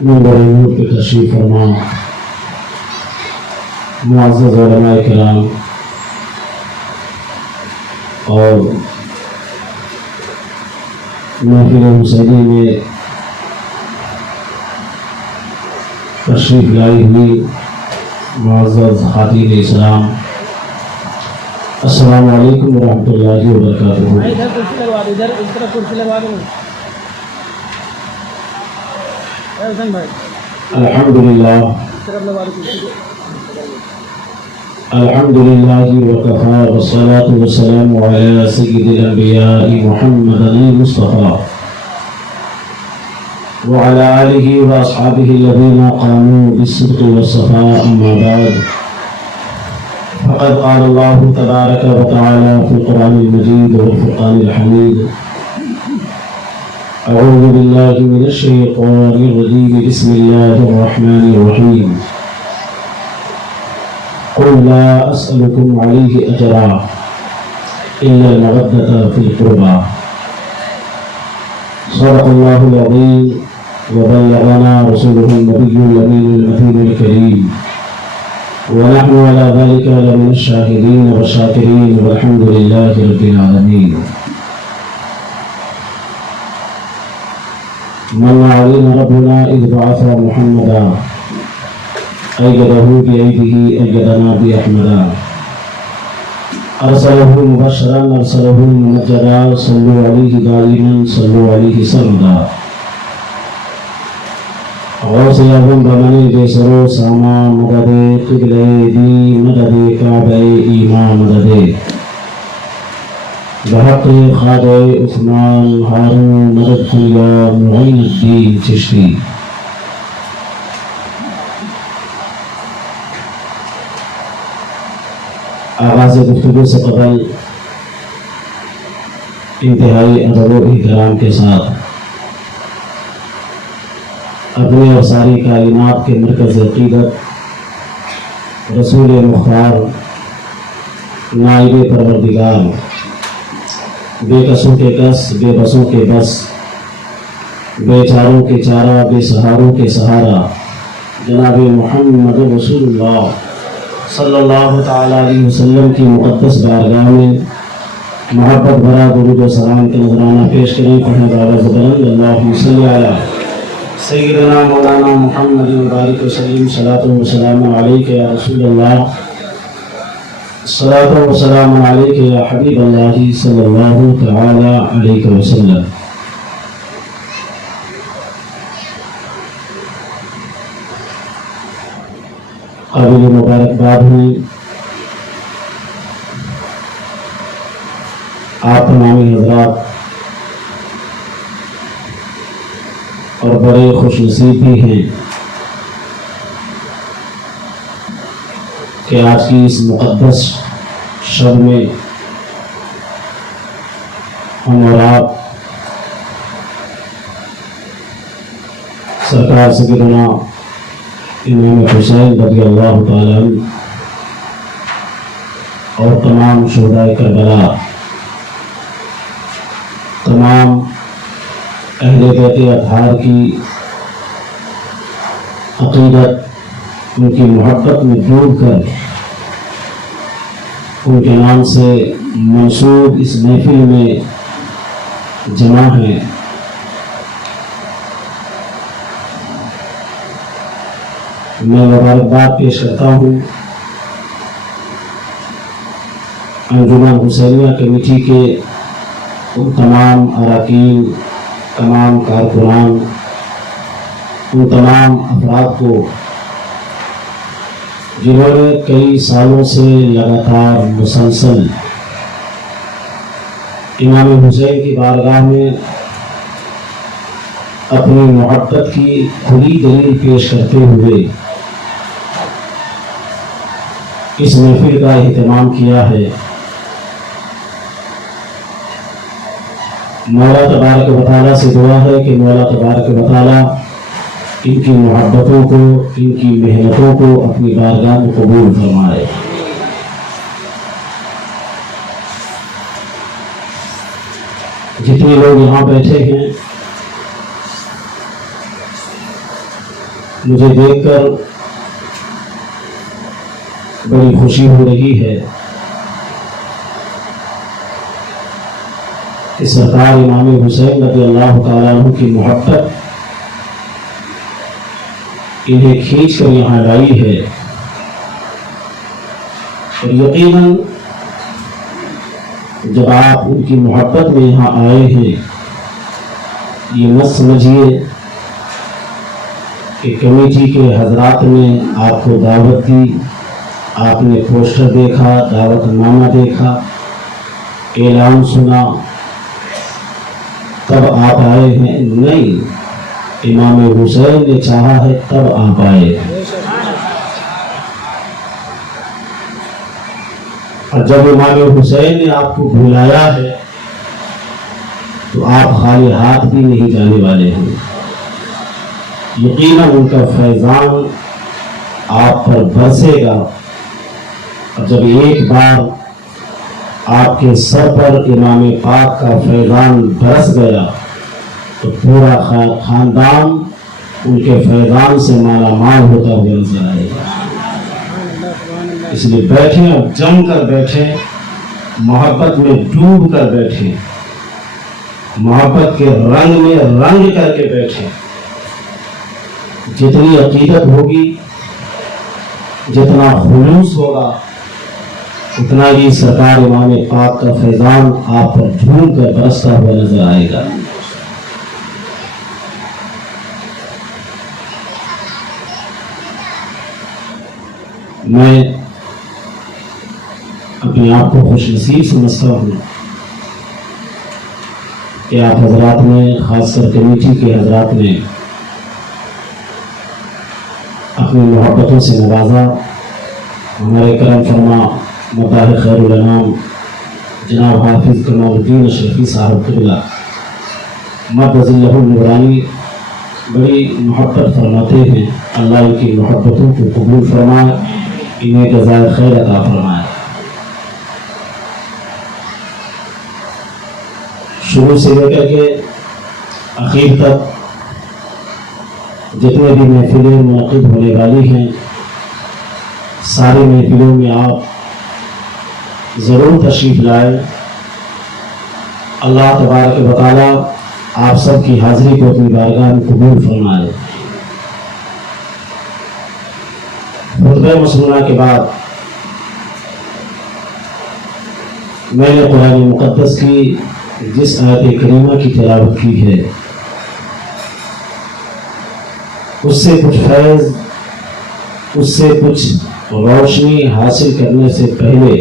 منبر نور پہ تشریف فرما معزز علماء کرام اور محفل حسینی میں تشریف لائی ہوئی معزز خواتین اسلام، السلام علیکم ورحمۃ اللہ وبرکاتہ۔ الحمد للہ وکفى والصلاة والسلام علی سید الانبیاء محمد المصطفى وعلى آلہ واصحابہ الذین قاموا بالصدق والصفاء، اما بعد فقد قال اللہ تبارک وتعالی فی القرآن المجید والفرقان الحمید، اعوذ باللہ من الشیطان الرجیم، بسم اللہ الرحمن الرحیم، قل لا أسألكم عليه أجرا إلا المودة في القربى، صدق الله العظيم وبلغنا رسوله النبي الأمين المتين الكريم، ونحن على ذلك لمن الشاهدين والشاكرين، والحمد لله رب العالمين۔ من علينا ربنا إذ بعث محمدا أيده بأيده أيدنا بأحمدا، أرسله مبشرا أرسله ممجدا، صلوا عليه دائما صلوا عليه سرمدا، غوث اعظم بمنی جیسرو ساما مدد قبلہ دی مدد کعبہ ایمان مدد، بحق خواجہ عثمان ہارون مدد کیا معین الدین چشتی۔ آغاز گفتگو سے قبل انتہائی ادب و احترام کے ساتھ اپنے اور ساری کائنات کے مرکز عقیدت رسول مختار نائب پروردگار، بے کسوں کے کس بے بسوں کے بس، بے چاروں کے چارہ بے سہاروں کے سہارا، جناب محمد رسول اللہ صلی اللہ تعالیٰ علیہ وسلم کی مقدس بارگاہ میں محبت بھرا درود و سلام کا نذرانہ پیش کریں۔ پڑھنے باوز بلند، اللہم صلی علی سیدنا مولانا محمد مبارک وسلم، صلاۃ و سلام علیک یا رسول اللہ، صلاۃ و سلام علیک یا حبیب اللہ صلی اللہ تعالی علیہ وسلم۔ قابل مبارکباد ہیں آپ تمامی حضرات، اور بڑے خوش نصیب بھی ہیں کہ آج کی اس مقدس شب میں ہم اور آپ سرکار سیدنا امام حسین رضی اللہ تعالیٰ عنہ اور تمام شہداء کربلا، تمام اہل بیت اطہار کی عقیدت، ان کی محبت میں ڈوب کر ان کے نام سے منسوب اس محفل میں جمع ہیں۔ میں مبارکباد پیش کرتا ہوں انجمن حسینیہ کمیٹی کے ان تمام اراکین، تمام کارکنان، ان تمام افراد کو جنہوں نے کئی سالوں سے لگاتار مسلسل امام حسین کی بارگاہ میں اپنی محبت کی کھلی دلیل پیش کرتے ہوئے اس محفل کا اہتمام کیا ہے۔ مولا تبارک و تعالیٰ سے دعا ہے کہ مولا تبارک و تعالیٰ ان کی محبتوں کو، ان کی محنتوں کو اپنی بارگاہ میں قبول فرمائے۔ جتنے لوگ یہاں بیٹھے ہیں مجھے دیکھ کر بڑی خوشی ہو رہی ہے کہ سرکار امام حسین رضی اللہ تعالیٰ عنہ کی محبت انہیں کھینچ کر یہاں لائی ہے، اور یقیناً جب آپ ان کی محبت میں یہاں آئے ہیں، یہ مت سمجھیے کہ کمیٹی کے حضرات نے آپ کو دعوت دی، آپ نے پوسٹر دیکھا، دعوت نامہ دیکھا، اعلان سنا، تب آپ آئے ہیں۔ نہیں، امام حسین نے چاہا ہے تب آپ آئے ہیں۔ اور جب امام حسین نے آپ کو بلایا ہے تو آپ خالی ہاتھ بھی نہیں جانے والے ہیں۔ یقیناً ان کا فیضان آپ پر برسے گا، اور جب ایک بار آپ کے سر پر امام پاک کا فیضان برس گیا تو پورا خاندان ان کے فیضان سے مالا مال ہوتا ہوا نظر آئے گا۔ اس لیے بیٹھیں اور جم کر بیٹھیں، محبت میں ڈوب کر بیٹھیں، محبت کے رنگ میں رنگ کر کے بیٹھیں۔ جتنی عقیدت ہوگی، جتنا خلوص ہوگا، اتنا ہی سرکار امام پاک کا فیضان آپ پر جھوم کر برستا ہوا نظر آئے گا۔ میں اپنے آپ کو خوش نصیب سمجھتا ہوں کہ آپ حضرات نے، خاص کر کمیٹی کے حضرات نے اپنی محبتوں سے نوازا۔ ہمارے کرم فرما مداح خیر الانام جناب حافظ کمال الدین اشرفی صاحب قبلہ مد ظلہ النورانی بڑی محبت فرماتے ہیں۔ اللہ ان کی محبتوں کو قبول فرمائے، انہیں جزائے خیر عطا فرمائے۔ شروع سے لے کر کے اخیر تک جتنے بھی محفلیں منعقد ہونے والی ہیں، ساری محفلوں میں آپ ضرور تشریف لائیں۔ اللہ تبارک و تعالیٰ آپ سب کی حاضری کو اپنی بارگاہ میں قبول فرمائے۔ خطبہ مسنونہ کے بعد میں نے قرآن مقدس کی جس آیت کریمہ کی تلاوت کی ہے، اس سے کچھ فیض، اس سے کچھ روشنی حاصل کرنے سے پہلے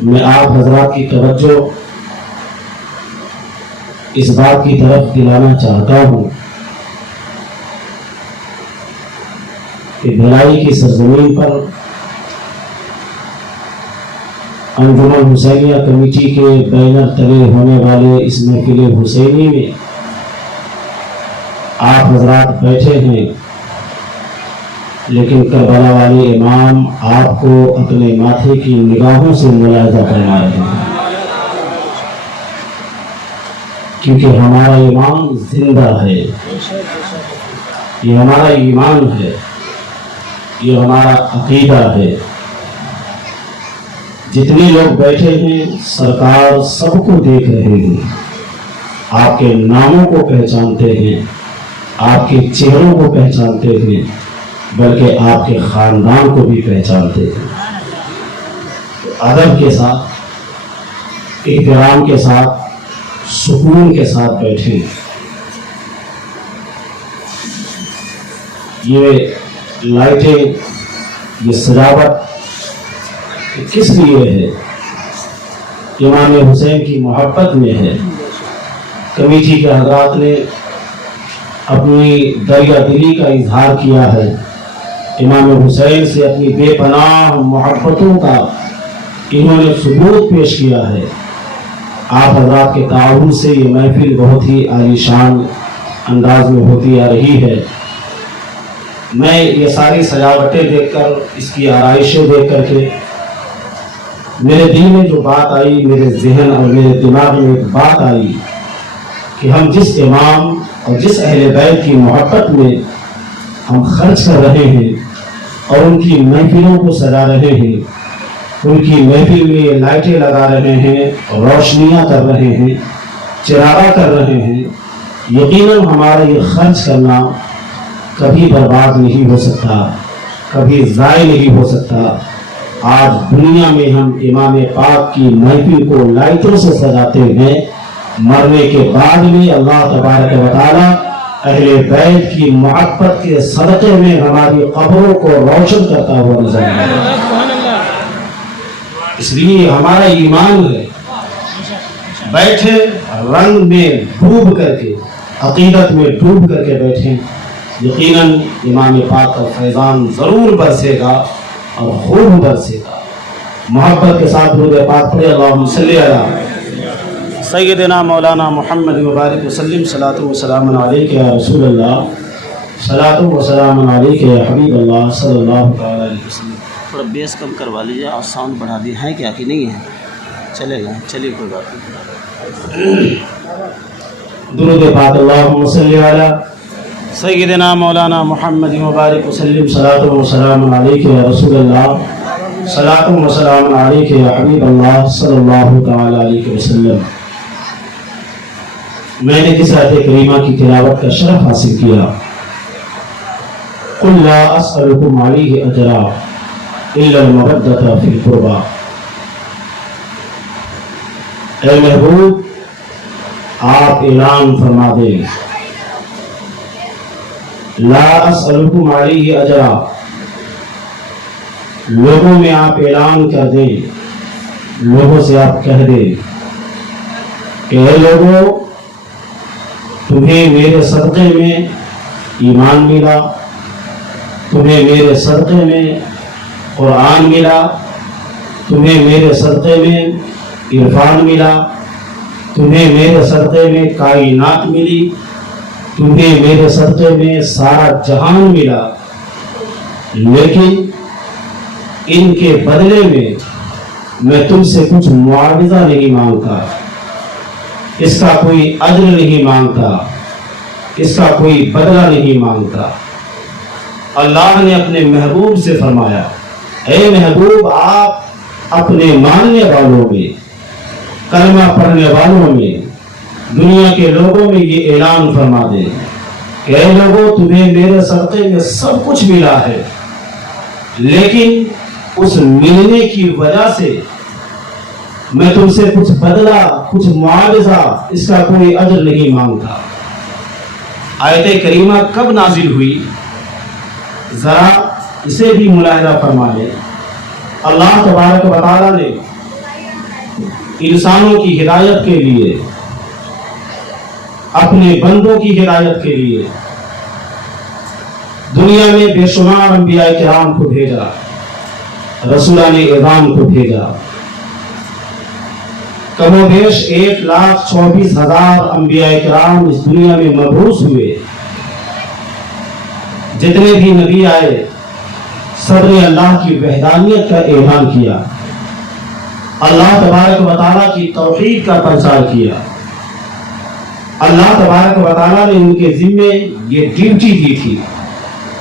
میں آپ حضرات کی توجہ اس بات کی طرف دلانا چاہتا ہوں کہ بھلائی کی سرزمین پر انجمن حسینیہ کمیٹی کے بینر تلے ہونے والے اس محفل حسینی میں آپ حضرات بیٹھے ہیں، لیکن کربلا والے امام آپ کو اپنے ماتھے کی نگاہوں سے ملاحظہ فرما رہے ہیں، کیونکہ ہمارا ایمان زندہ ہے، یہ ہمارا ایمان ہے، یہ ہمارا عقیدہ ہے۔ جتنے لوگ بیٹھے ہیں سرکار سب کو دیکھ رہے ہیں، آپ کے ناموں کو پہچانتے ہیں، آپ کے چہروں کو پہچانتے ہیں، بلکہ آپ کے خاندان کو بھی پہچانتے ہیں۔ ادب کے ساتھ، احترام کے ساتھ، سکون کے ساتھ بیٹھیں۔ یہ لائٹیں، یہ سجاوٹ کس لیے ہے؟ امام حسین کی محبت میں ہے۔ کمیٹی کے حضرات نے اپنی دریا دلی کا اظہار کیا ہے، امام حسین سے اپنی بے پناہ محبتوں کا انہوں نے ثبوت پیش کیا ہے۔ آپ حضرات کے تعاون سے یہ محفل بہت ہی عالیشان انداز میں ہوتی آ رہی ہے۔ میں یہ ساری سجاوٹیں دیکھ کر، اس کی آرائشیں دیکھ کر کے میرے دل میں جو بات آئی، میرے ذہن اور میرے دماغ میں ایک بات آئی کہ ہم جس امام اور جس اہل بیت کی محبت میں ہم خرچ کر رہے ہیں اور ان کی محفلوں کو سجا رہے ہیں، ان کی محفل میں لائٹیں لگا رہے ہیں، روشنیاں کر رہے ہیں، چراغاں کر رہے ہیں، یقیناً ہمارا یہ خرچ کرنا کبھی برباد نہیں ہو سکتا، کبھی ضائع نہیں ہو سکتا۔ آج دنیا میں ہم امام پاک کی محفل کو لائٹوں سے سجاتے ہیں، مرنے کے بعد بھی اللہ تبارک و تعالیٰ اہل بیت کی محبت کے صدقے میں ہماری قبروں کو روشن کرتا ہوا نظر آتا ہے۔ اس لیے ہمارا ایمان ہے، بیٹھے رنگ میں ڈوب کر کے، عقیدت میں ڈوب کر کے بیٹھیں، یقیناً امام پاک کا فیضان ضرور برسے گا اور خوب برسے گا۔ محبت کے ساتھ درود پاک پڑھے، اللہم صلی علی سیدنا مولانا محمد مبارک وسلم، صلاۃ و سلام علیک یا رسول اللہ، صلاۃ و سلام علیک یا حبیب اللہ صلی اللہ تعالیٰ علیہ وسلم۔ تھوڑا بیس کم کروا لیجیے اور ساؤنڈ بڑھا دیے، ہیں کیا کہ نہیں ہے؟ چلے گا، چلیے کوئی بات نہیں۔ درود پاک، اللہم صلی علی سیدنا مولانا محمد مبارک وسلم، صلاۃ و سلام علیک یا رسول اللہ، صلاۃ و سلام علیک یا حبیب اللہ صلی اللہ تعالیٰ علیہ وسلم۔ میں نے اس آیت کریمہ کی تلاوت کا شرف حاصل کیا۔ قل لا اسألکم علیہ اجرا الا المودۃ فی القربى۔ اے محبوب، آپ اعلان فرما دیں، لا اسألکم علیہ اجرا، لوگوں میں آپ اعلان کر دیں، لوگوں سے آپ کہہ دیں کہ اے لوگوں، تمہیں میرے صدقے میں ایمان ملا، تمہیں میرے صدقے میں قرآن ملا، تمہیں میرے صدقے میں عرفان ملا، تمہیں میرے صدقے میں کائنات ملی، تمہیں میرے صدقے میں سارا جہان ملا، لیکن ان کے بدلے میں تم سے کچھ معاوضہ نہیں مانگتا، اس کا کوئی اجر نہیں مانگتا، اس کا کوئی بدلہ نہیں مانگتا۔ اللہ نے اپنے محبوب سے فرمایا، اے محبوب، آپ اپنے ماننے والوں میں، کلمہ پڑھنے والوں میں، دنیا کے لوگوں میں یہ اعلان فرما دیں کہ اے لوگوں، تمہیں میرے صدقے میں سب کچھ ملا ہے، لیکن اس ملنے کی وجہ سے میں تم سے کچھ بدلہ، کچھ معاوضہ، اس کا کوئی اجر نہیں مانگتا۔ آیت کریمہ کب نازل ہوئی؟ ذرا اسے بھی ملاحظہ فرما لیں۔ اللہ تبارک و تعالیٰ نے انسانوں کی ہدایت کے لیے، اپنے بندوں کی ہدایت کے لیے دنیا میں بے شمار انبیاء کرام کو بھیجا، رسولان اعظام کو بھیجا۔ کم و بیش 1,24,000 انبیاء کرام اس دنیا میں مبعوث ہوئے۔ جتنے بھی نبی آئے، سب نے اللہ کی وحدانیت کا اعلان کیا، اللہ تبارک و تعالیٰ کی توحید کا پرچار کیا۔ اللہ تبارک و تعالیٰ نے ان کے ذمے یہ ڈیوٹی دی تھی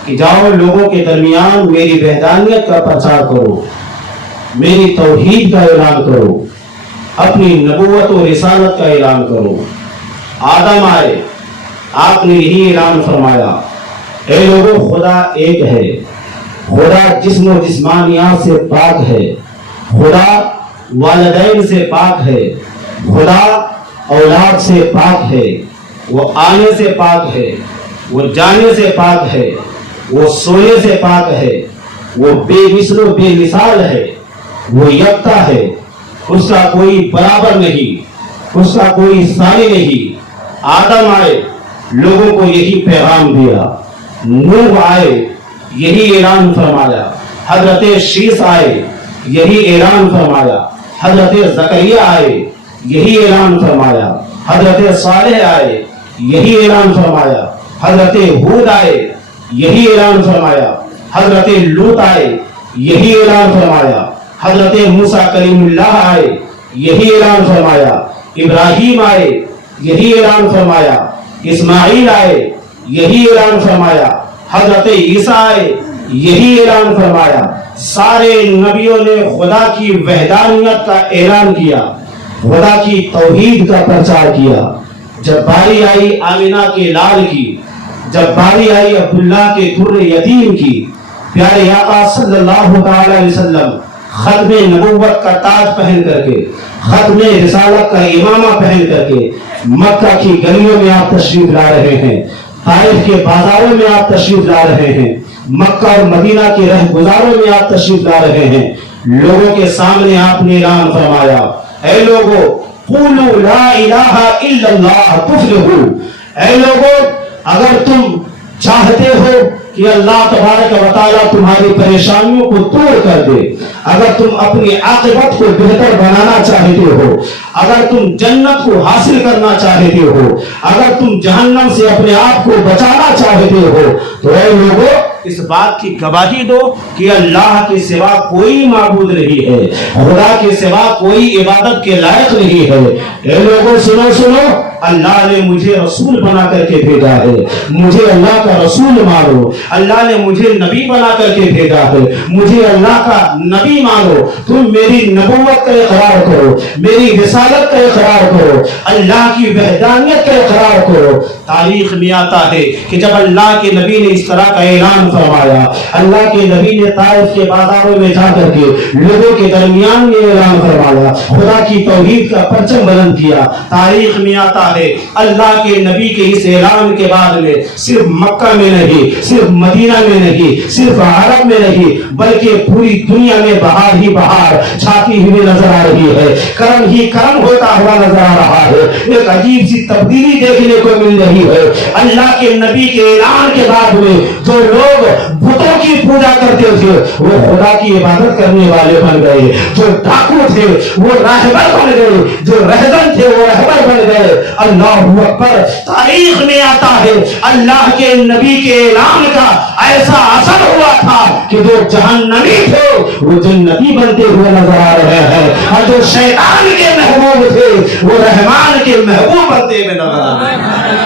کہ جاؤ، لوگوں کے درمیان میری وحدانیت کا پرچار کرو، میری توحید کا اعلان کرو، اپنی نبوت و رسالت کا اعلان کرو۔ آدم آئے، آپ نے یہی اعلان فرمایا، اے لوگوں، خدا ایک ہے، خدا جسم و جسمانیات سے پاک ہے، خدا والدین سے پاک ہے، خدا اولاد سے پاک ہے، وہ آنے سے پاک ہے، وہ جانے سے پاک ہے، وہ سونے سے پاک ہے، وہ بے مثل و بے مثال ہے، وہ یکتا ہے، اس کا کوئی برابر نہیں، اس کا کوئی ثانی نہیں۔ آدم آئے، لوگوں کو یہی پیغام دیا، نوح آئے، یہی اعلان فرمایا، حضرت شیس آئے، یہی اعلان فرمایا، حضرت زکریا آئے، یہی اعلان فرمایا، حضرت صالح آئے، یہی اعلان فرمایا، حضرت ہود آئے، یہی اعلان فرمایا، حضرت لوط آئے، یہی اعلان فرمایا، حضرت موسیٰ کلیم اللہ آئے، یہی اعلان فرمایا، ابراہیم آئے، یہی اعلان فرمایا، اسماعیل آئے یہی اعلان فرمایا، حضرت عیسیٰ آئے یہی اعلان فرمایا، سارے نبیوں نے خدا کی وحدانیت کا اعلان کیا، خدا کی توحید کا پرچار کیا۔ جب باری آئی آمنہ کے لال کی، جب باری آئی عبداللہ کے در یتیم کی، پیارے آقا صلی اللہ تعالی علیہ وسلم ختم نبوت کا تاج پہن کر کے، ختم رسالت کا امامہ پہن کر کے مکہ کی گلیوں میں آپ تشریف لا رہے ہیں، طائف کے بازاروں میں آپ تشریف لا رہے ہیں، مکہ اور مدینہ کے رہ گزاروں میں آپ تشریف لا رہے ہیں۔ لوگوں کے سامنے آپ نے اعلان فرمایا، اے لوگو قولوا لا الہ الا اللہ تفلحوا، اے لوگو اگر تم چاہتے ہو کہ اللہ تبارک و تعالیٰ تمہاری پریشانیوں کو دور کر دے، اگر تم اپنی عاقبت کو بہتر بنانا چاہتے ہو، اگر تم جنت کو حاصل کرنا چاہتے ہو، اگر تم جہنم سے اپنے آپ کو بچانا چاہتے ہو، تو اے لوگوں اس بات کی گواہی دو کہ اللہ کے سوا کوئی معبود نہیں ہے، خدا کے سوا کوئی عبادت کے لائق نہیں ہے۔ اے لوگوں سنو سنو، اللہ نے مجھے رسول بنا کر کے بھیجا ہے، مجھے اللہ کا رسول مانو، اللہ نے مجھے نبی بنا کر کے بھیجا ہے، مجھے اللہ کا نبی مانو، تم میری نبوت کا اقرار کرو، میری رسالت کا اقرار کرو، اللہ کی وحدانیت کا اقرار کرو۔ تاریخ میں آتا ہے کہ جب اللہ کے نبی نے اس طرح کا اعلان فرمایا، اللہ کے نبی نے طائف کے بازاروں میں جا کر کے لوگوں کے درمیان میں اعلان فرمایا، خدا کی توحید کا پرچم بلند کیا۔ تاریخ میں آتا ہے اللہ کے نبی کے اس اعلان کے بعد میں صرف مکہ میں نہیں، صرف مدینہ میں نہیں، صرف عرب میں نہیں، بلکہ پوری دنیا میں بہار ہی بہار چھاتی ہوئی نظر آ رہی ہے، کرم ہی کرم ہوتا ہوا نظر آ رہا ہے، ایک عجیب سی تبدیلی دیکھنے کو مل رہی ہے۔ اللہ کے نبی کے اعلان کے بعد میں جو لوگ بتوں کی پوجا کرتے تھے وہ خدا کی عبادت کرنے والے بن گئے، جو ڈاکو تھے وہ راہبر بن گئے، جو رہزن تھے وہ رہبر بن گئے۔ اللہ اکبر۔ تاریخ میں آتا ہے اللہ کے نبی کے اعلان کا ایسا اثر ہوا تھا کہ جو جہنمی تھے وہ جنتی بنتے ہوئے نظر آ رہے ہیں، اور جو شیطان کے محبوب تھے وہ رحمان کے محبوب بنتے ہوئے نظر آ رہے ہیں۔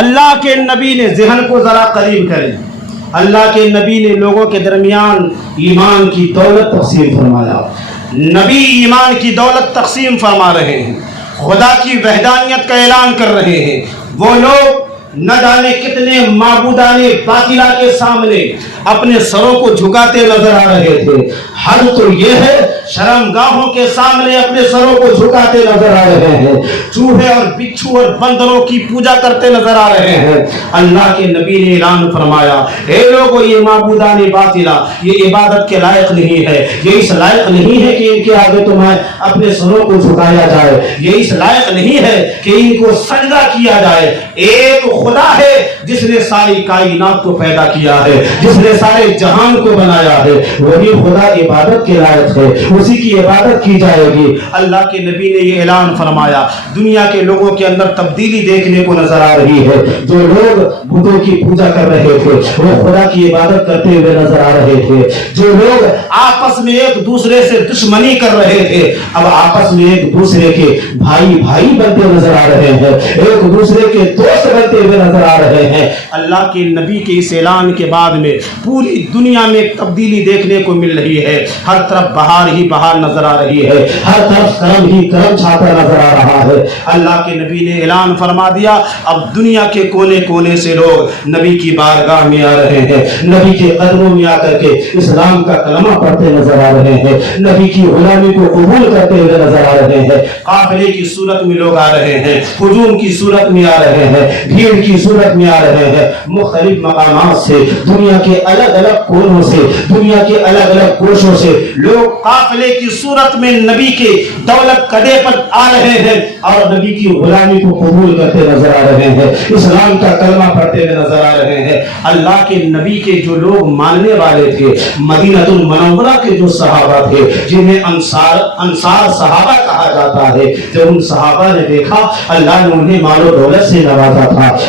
اللہ کے نبی نے ذہن کو ذرا قریب کریں، اللہ کے نبی نے لوگوں کے درمیان ایمان کی دولت تقسیم فرمایا۔ نبی ایمان کی دولت تقسیم فرما رہے ہیں، خدا کی وحدانیت کا اعلان کر رہے ہیں۔ وہ لوگ نہ جانے کتنے معبودان باطلہ کے سامنے اپنے سروں کو جھکاتے نظر آ رہے تھے۔ حد تو یہ ہے شرمگاہوں کے سامنے اپنے سروں کو جھکاتے نظر آ رہے ہیں، چوہے اور بچھو اور بندروں کی پوجا کرتے نظر آ رہے ہیں۔ اللہ کے نبی نے اعلان فرمایا، اے لوگو یہ معبودان باطلہ یہ عبادت کے لائق نہیں ہے، یہ اس لائق نہیں ہے کہ ان کے آگے تمہیں اپنے سروں کو جھکایا جائے، یہ اس لائق نہیں ہے کہ ان کو سجدہ کیا جائے۔ ایک خدا ہے جس نے ساری کائنات کو پیدا کیا ہے، جس نے سارے جہان کو بنایا ہے، وہی خدا عبادت کے لائق ہے، اسی کی عبادت کی جائے گی۔ اللہ کے نبی نے یہ اعلان فرمایا۔ دنیا کے لوگوں کے اندر تبدیلی دیکھنے کو نظر آ رہی ہے، جو لوگ بتوں کی پوجا کر رہے تھے وہ خدا کی عبادت کرتے ہوئے نظر آ رہے تھے، جو لوگ آپس میں ایک دوسرے سے دشمنی کر رہے تھے اب آپس میں ایک دوسرے کے بھائی بھائی بنتے نظر آ رہے ہیں، ایک دوسرے کے دوست بنتے ہوئے نظر آ رہے ہیں۔ اللہ کے نبی کے اس اعلان کے بعد میں پوری دنیا میں تبدیلی دیکھنے کو مل رہی ہے، ہر طرف بہار ہی بہار نظر آ رہی ہے، ہر طرف کرم ہی کرم چھاتا نظر آ رہا ہے۔ اللہ کے نبی نے اعلان فرما دیا، اب دنیا کے کونے کونے سے لوگ نبی کی بارگاہ میں آ رہے ہیں، نبی کے قدموں میں آ کر کے اسلام کا کلمہ پڑھتے نظر آ رہے ہیں، نبی کی غلامی کو قبول کرتے ہوئے نظر آ رہے ہیں۔ قافلے کی صورت میں لوگ آ رہے ہیں، ہجوم کی صورت میں آ رہے ہیں، بھیڑ کی صورت میں آ رہے ہیں، مختلف مقامات سے، دنیا کے الگ الگ کونوں سے، دنیا کے الگ الگ گوشوں سے لوگ قافلے کی صورت میں نبی کے دولت قدے پر آ رہے ہیں اور نبی کی غلامی کو قبول کرتے نظر آ رہے ہیں، اسلام کا کلمہ پڑھتے ہوئے نظر آ رہے ہیں۔ اللہ کے نبی کے جو لوگ ماننے والے تھے، مدینہ المنورہ کے جو صحابہ تھے جنہیں انصار صحابہ کہا جاتا ہے، جب ان صحابہ نے دیکھا اللہ نے انہیں مال و دولت سے نوازا تھا،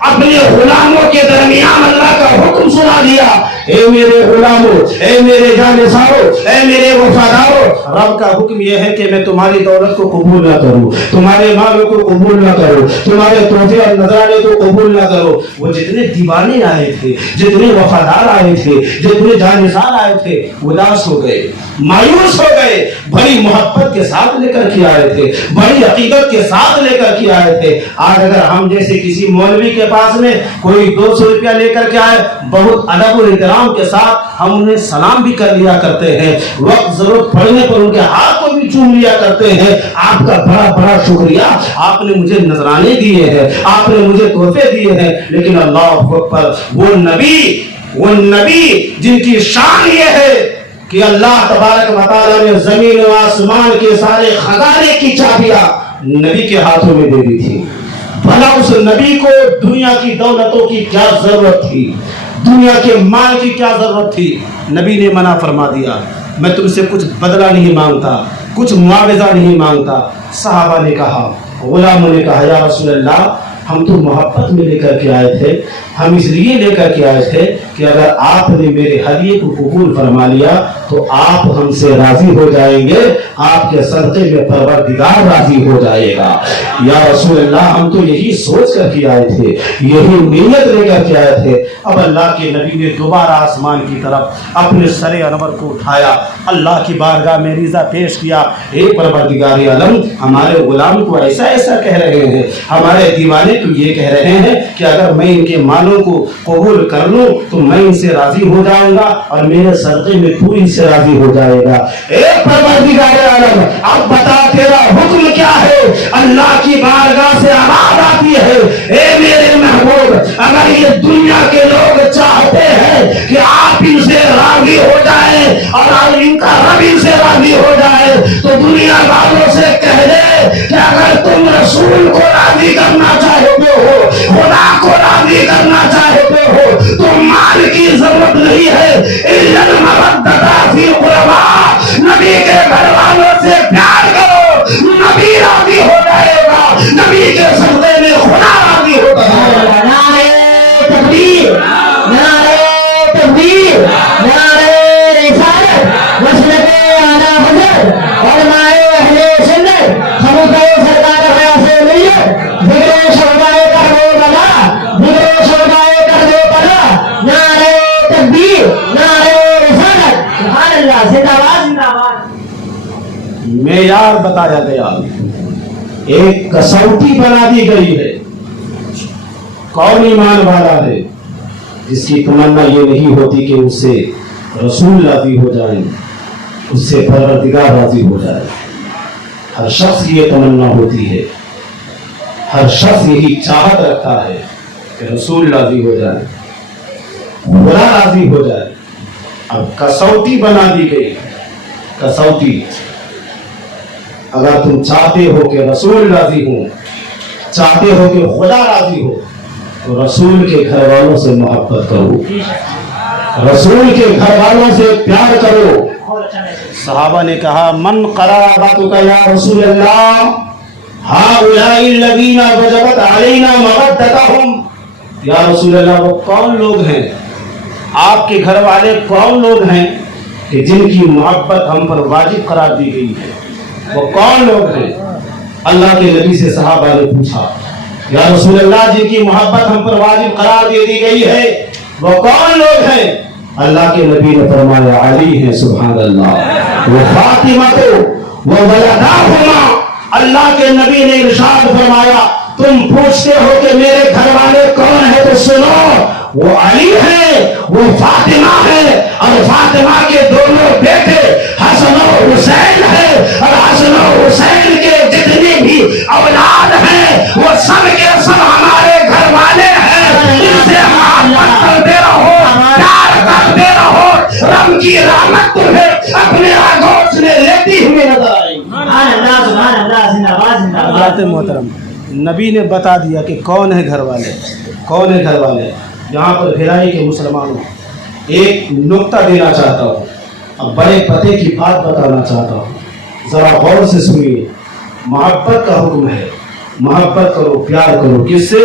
اپنے غلاموں کے درمیان اللہ کا حکم سنا دیا، اے میرے غلاموں، اے میرے جانثاروں، اے میرے وفاداروں، رب کا حکم یہ ہے کہ میں تمہاری دولت کو قبول نہ کروں، تمہارے مالوں کو قبول نہ کروں، تمہارے تحفے اور نذرانے کو قبول نہ کروں۔ وہ جتنے دیوانے آئے تھے، جتنے وفادار آئے تھے، جتنے جانثار آئے تھے، اداس ہو گئے، مایوس ہو گئے، بڑی محبت کے ساتھ لے کر کے آئے تھے، بڑی عقیدت کے ساتھ لے کر کے آئے تھے۔ آج اگر ہم جیسے کسی مولوی کے پاس میں کوئی 200 روپیہ لے کر کے آئے، بہت ادب و احترام کے ساتھ ہم انہیں سلام بھی کر لیا کرتے ہیں، وقت ضرورت پڑنے پر ان کے ہاتھ کو بھی چوم لیا کرتے ہیں، آپ کا بڑا بڑا شکریہ، آپ نے مجھے نذرانے دیے ہیں، آپ نے مجھے تحفے دیے ہیں۔ لیکن اللہ اکبر، وہ نبی جن کی شان یہ ہے کہ اللہ تبارک و تعالیٰ نے زمین و آسمان کے سارے خزانے کی چابیاں نبی کے ہاتھوں میں دے دی تھی، بھلا اس نبی کو دنیا کی دولتوں کی کیا ضرورت تھی، دنیا کے مال کی کیا ضرورت تھی؟ نبی نے منع فرما دیا، میں تم سے کچھ بدلہ نہیں مانگتا، کچھ معاوضہ نہیں مانگتا۔ صحابہ نے کہا، غلاموں نے کہا، یا رسول اللہ، ہم تو محبت میں لے کر کے آئے تھے، ہم اس لیے لے کر کے آئے تھے کہ اگر آپ نے میرے ہدیے کو قبول فرما لیا تو آپ ہم سے راضی ہو جائیں گے، آپ کے صدقے میں پروردگار راضی ہو جائے گا۔ یا رسول اللہ، ہم تو یہی سوچ کر کے آئے تھے، یہی نیت لے کر کے آئے تھے۔ اب اللہ کے نبی نے دوبارہ آسمان کی طرف اپنے سر انور کو اٹھایا، اللہ کی بارگاہ میں ریزہ پیش کیا، اے پروردگار عالم، ہمارے غلام کو ایسا ایسا کہہ رہے ہیں، ہمارے دیوانے تو یہ کہہ رہے ہیں کہ اگر میں ان کے مالوں کو قبول کر لوں تو میں ان سے راضی ہو جاؤں گا اور میرے صدقے میں تو ان سے راضی ہو جائے گا۔ اے پروردگار عالم، اب بتا تیرا حکم کیا ہے؟ اللہ کی بارگاہ سے آواز آتی ہے، اے میرے محبوب، اگر یہ دنیا کے لوگ چاہتے ہیں کہ آپ ان سے راضی ہو جائیں اور ان کا رب ان سے راضی ہو جائے تو دنیا والوں سے کہہ دے کہ اگر تم رسول کو راضی کرنا چاہتے ہو، خدا کو راضی کرنا چاہتے ہو تو مال کی ضرورت نہیں ہے، الا المودۃ فی القربى، نبی کے گھر والوں سے پیار کرو، نبی راضی ہو جائے گا، نبی کے صدقے میں خدا راضی ہوتا ہے۔ نعرہ تکبیر، نعرہ تکبیر، نعرہ رسالت، مسلک اعلیٰ حضرت، علماء اہل سنت، خلیفہ سرکار غیاث ملت، ذکر شہدائے کربلا، ذکر شہدائے کربلا، نعرہ تکبیر، نعرہ رسالت، سبحان اللہ، زندہ باد، زندہ باد۔ معیار بتایا گیا، ایک کسوٹی بنا دی گئی ہے، کون ایمان والا ہے جس کی تمنا یہ نہیں ہوتی کہ اس سے رسول راضی ہو جائیں، اس سے پروردگار راضی ہو جائے۔ ہر شخص کی یہ تمنا ہوتی ہے، ہر شخص یہی چاہت رکھتا ہے کہ رسول راضی ہو جائے، خدا راضی ہو جائے۔ اب کسوٹی بنا دی گئی، کسوٹی، اگر تم چاہتے ہو کہ رسول راضی ہو، چاہتے ہو کہ خدا راضی ہو تو رسول کے گھر والوں سے محبت کرو، رسول کے گھر والوں سے پیار کرو۔ صحابہ نے کہا، من قرابتک یا رسول اللہ ہؤلاء الذین وجبت علینا مودتہم، یا رسول اللہ وہ کون لوگ ہیں، آپ کے گھر والے کون لوگ ہیں کہ جن کی محبت ہم پر واجب قرار دی گئی ہے، وہ کون لوگ ہیں؟ اللہ کے نبی سے صحابہ نے پوچھا، یا رسول اللہ جن کی محبت ہم پر واجب قرار دے دی گئی ہے وہ کون لوگ ہیں؟ اللہ کے نبی نے فرمایا، علی ہیں، سبحان اللہ، وہ فاطمہ وہ ولداہما۔ اللہ کے نبی نے ارشاد فرمایا، تم پوچھتے ہو کہ میرے گھر والے کون ہیں تو سنو، وہ علی ہے، وہ فاطمہ ہے، اور فاطمہ کے دونوں بیٹے حسن و حسین ہے، اور حسن و حسین کے جتنی بھی اولاد ہیں وہ سب کے سب ہمارے گھر والے ہیں۔ ان سے محبت کرتے رہو، پیار کرتے رہو، رب کی رحمت تمہیں اپنے آگوش میں لیتی ہوئی نظر آئے گی۔ سبحان اللہ، سبحان اللہ، زندہ باد، زندہ باد۔ حضرات محترم، نبی نے بتا دیا کہ کون ہے گھر والے، کون ہے گھر والے۔ یہاں پر بھلائی کے مسلمانوں ایک نقطہ دینا چاہتا ہوں، اب بڑے پتے کی بات بتانا چاہتا ہوں، ذرا غور سے سنیے۔ محبت کا حکم ہے، محبت کرو، پیار کرو، کس سے؟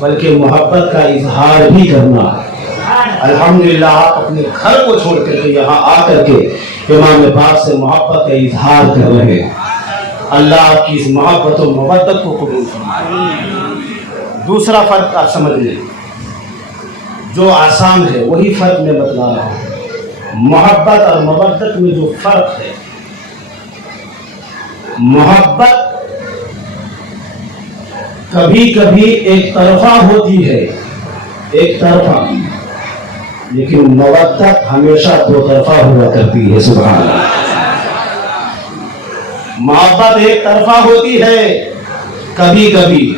بلکہ محبت کا اظہار بھی کرنا ہے۔ الحمدللہ آپ اپنے گھر کو چھوڑ کر کے یہاں آ کر کے امام پاک سے محبت کا اظہار کر رہے ہیں۔ اللہ آپ کی اس محبت و مودت کو قبول فرمائے۔ دوسرا فرق آپ سمجھ لیں، جو آسان ہے وہی فرق میں بتلا رہا ہوں۔ محبت اور مودت میں جو فرق ہے، محبت کبھی کبھی ایک طرفہ ہوتی ہے، ایک طرفہ، لیکن مودت ہمیشہ دو طرفہ ہوا کرتی ہے۔ سبحان اللہ۔ محبت ایک طرفہ ہوتی ہے کبھی کبھی،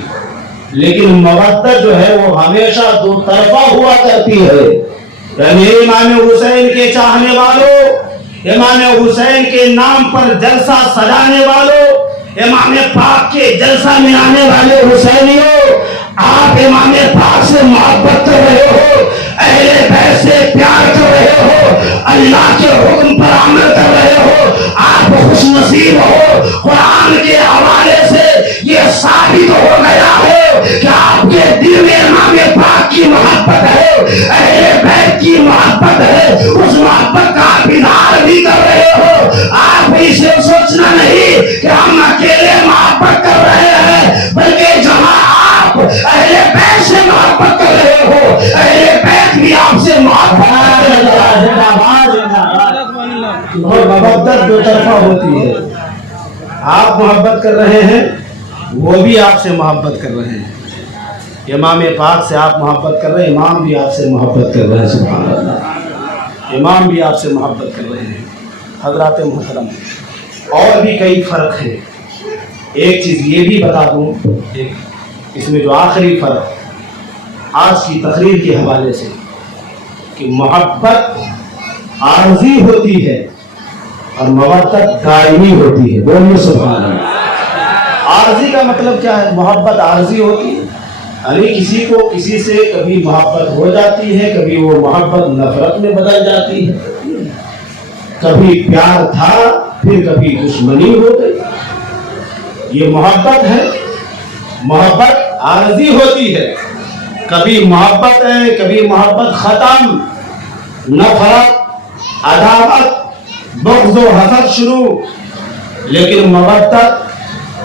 لیکن مودت جو ہے وہ ہمیشہ دو طرفہ ہوا کرتی ہے۔ یعنی امام حسین کے چاہنے والوں، امام حسین کے نام پر جلسہ سجانے والوں، امام پاک کے جلسہ میں آنے والے حسینیوں، آپ امام پاک سے محبت کر رہے ہو، اہل بیت سے پیار کر رہے ہو، اللہ کے حکم پر عمل کر رہے ہو، آپ خوش نصیب ہو۔ قرآن کے حوالے سے یہ ثابت ہو گیا ہے کہ آپ کے دل میں امام پاک کی محبت ہے، اہل بیت کی محبت ہے، اس محبت کا آپ اظہار بھی کر رہے ہو۔ آپ اسے سوچنا نہیں کہ ہم اکیلے محبت کر رہے ہیں، بلکہ جہاں آپ اہل بیت سے محبت کر رہے ہو، اہل بیت بھی آپ سے محبت کر رہے ہیں۔ اور محبت دو طرفہ ہوتی ہے، آپ محبت کر رہے ہیں، وہ بھی آپ سے محبت کر رہے ہیں۔ امام پاک سے آپ محبت کر رہے ہیں، امام بھی آپ سے محبت کر رہے ہیں۔ سبحان اللہ، امام بھی آپ سے محبت کر رہے ہیں۔ حضرات محترم، اور بھی کئی فرق ہے۔ ایک چیز یہ بھی بتا دوں، اس میں جو آخری فرق آج کی تقریر کے حوالے سے، کہ محبت عارضی ہوتی ہے اور مودت دائمی ہوتی ہے۔ بولیے سبحان اللہ۔ عارضی کا مطلب کیا ہے؟ محبت عارضی ہوتی ہے، یعنی کسی کو کسی سے کبھی محبت ہو جاتی ہے، کبھی وہ محبت نفرت میں بدل جاتی ہے، کبھی پیار تھا پھر کبھی دشمنی ہو گئی، یہ محبت ہے۔ محبت عارضی ہوتی ہے، کبھی محبت ہے، کبھی محبت ختم، نفرت، عداوت، بغض و حسد شروع۔ لیکن مودت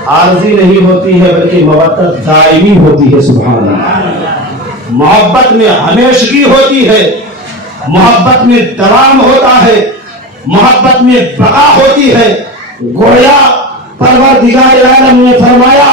عارضی نہیں ہوتی ہے، بلکہ مودت دائمی ہوتی ہے۔ سبحان اللہ۔ محبت میں ہمیشگی ہوتی ہے، محبت میں دوام ہوتا ہے، محبت میں بقا ہوتی ہے۔ گویا پروردگار عالم نے فرمایا،